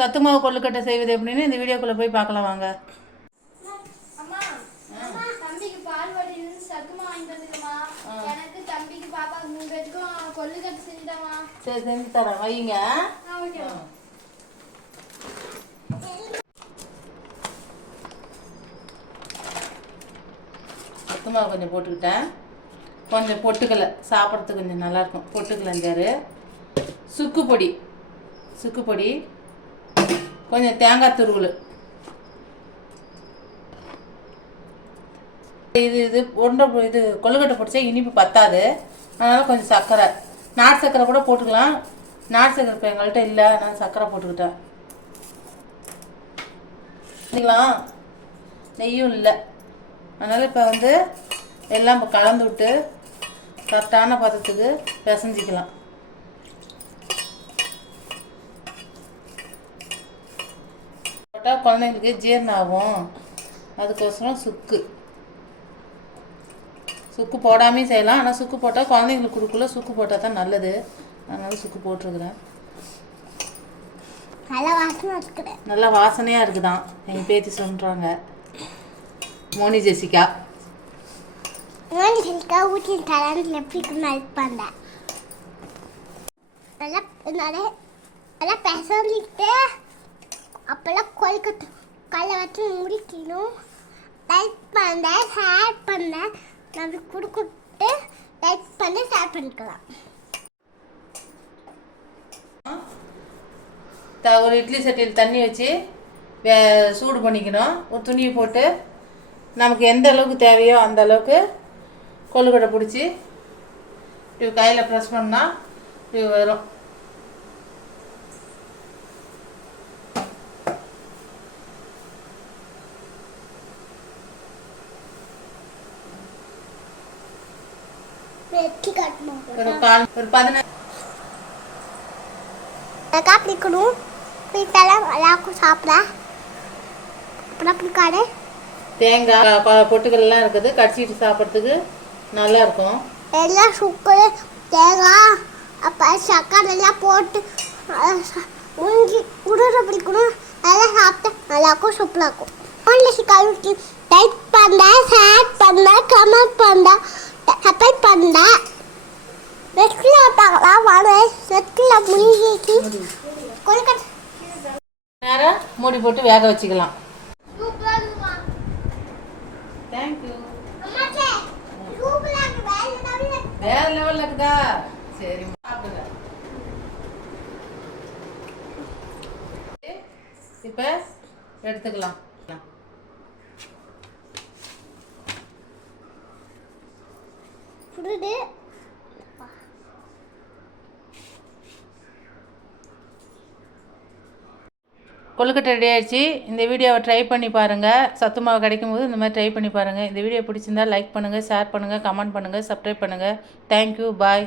சத்து மாவு கொழுக்கட்டை செய்வது எப்படின்னு இந்த வீடியோக்குள்ளே போய் பார்க்கலாம் வாங்க. அம்மா தம்பிக்கு பால் வடின்னு சத்து மாவு வாங்கி தந்துடுமா. எனக்கு தம்பிக்கு பாப்பாக்கு 3 பேருக்கும் கொழுக்கட்டை செஞ்சுட்டாமா. சரி செஞ்சு தரேன் வைங்க. ஓகே. சத்து மாவு கொஞ்சம் போட்டுக்கிட்டேன். கொஞ்சம் பொட்டுக்கலை சாப்பிட்றதுக்கு கொஞ்சம் நல்லாயிருக்கும். பொட்டுக்கலைஞ்சாரு சுக்கு பொடி கொஞ்சம் தேங்காய் துருவல். இது கொழுக்கட்டை பிடிச்சா இனிப்பு பத்தாது, அதனால் கொஞ்சம் சர்க்கரை, நாட்டு சர்க்கரை கூட போட்டுக்கலாம். நாட்டு சர்க்கரை இப்போ எங்கள்கிட்ட இல்லை, நான் சர்க்கரை போட்டுக்கிட்டேன். நெய்யும் இல்லை, அதனால் இப்போ எல்லாம் இப்போ கலந்து விட்டு கரெக்டான பதத்துக்கு பிசைஞ்சிக்கலாம். போட்டால் குழந்தைங்களுக்கு ஜீரணம் ஆகும், அதுக்கோசரம் சுக்கு போடாமையும் செய்யலாம். ஆனால் சுக்கு போட்டால் குழந்தைங்களுக்கு கொடுக்கல, சுக்கு போட்டால் தான் நல்லது, அதனால சுக்கு போட்டிருக்கிறேன். நல்லா வாசனையாக இருக்குதான் எங்கள் பேத்தி சொல்கிறாங்க. மோனி ஜெசிகா ஊற்றி தரேன் எப்படி ஹெல்ப் பண்ணேன். நல்லா பிசைஞ்சிக்கிட்டு அப்போல்லாம் கொழுக்கட்டை கல்லை வச்சு முடிக்கணும். லைக் பண்ணேன், ஷேர் பண்ணேன், நம்ம கொடுத்துட்டு லைக் பண்ணி ஷேர் பண்ணிக்கலாம். ஒரு இட்லி சட்டியில் தண்ணி வச்சு சூடு பண்ணிக்கணும். ஒரு துணியை போட்டு நமக்கு எந்த அளவுக்கு தேவையோ அந்த அளவுக்கு கொழுக்கட்டை பிடிச்சி இப்படி கையில் ப்ரெஸ் பண்ணால் இப்படி வரும். ஒரு 15 பிடிக்கணும். எல்லாருக்கும் சாப்பிட அப்புறம் பிடிக்காது. தேங்காய் பொட்டுக்கள்லாம் இருக்குது, கடிச்சிட்டு சாப்பிட்றதுக்கு நல்லா இருக்கும். எல்லாம் சுக்கு தேங்காய் அப்புறம் சக்கரை எல்லாம் போட்டு உங்கி உருளை பிடிக்கணும். அதெல்லாம் சாப்பிட்டு நல்லாயிருக்கும், சூப்பராக இருக்கும். கழுவிட்டு லைக் பண்ண, ஷேர் பண்ண, கமெண்ட் பண்ண, சப்ஸ்கிரைப் பண்ண. நெக்ஸ்ட்ல பார்க்கலாம் வாங்க. நெக்ஸ்ட்ல முடிஞ்சிச்சு கொழுக்கட்டை நேரம் மூடி போட்டு வேக வச்சுக்கலாம். சூப்பரா இருக்குமா. தேங்க்யூ. அம்மாச்சே சூப்பரா இருக்கு. வேற லெவல்ல இருக்குதா? சரி சாப்பிடுங்க. இப்போ எடுத்துக்கலாம். புடுது கொழுக்கட்டை ரெடி ஆயிடுச்சு. இந்த வீடியோவை ட்ரை பண்ணி பாருங்கள். சத்து மாவு கிடைக்கும் போது இந்த மாதிரி ட்ரை பண்ணி பாருங்கள். இந்த வீடியோ பிடிச்சிருந்தால் லைக் பண்ணுங்கள், ஷேர் பண்ணுங்கள், கமெண்ட் பண்ணுங்கள், சப்ஸ்கிரைப் பண்ணுங்கள். தேங்க்யூ, பாய்.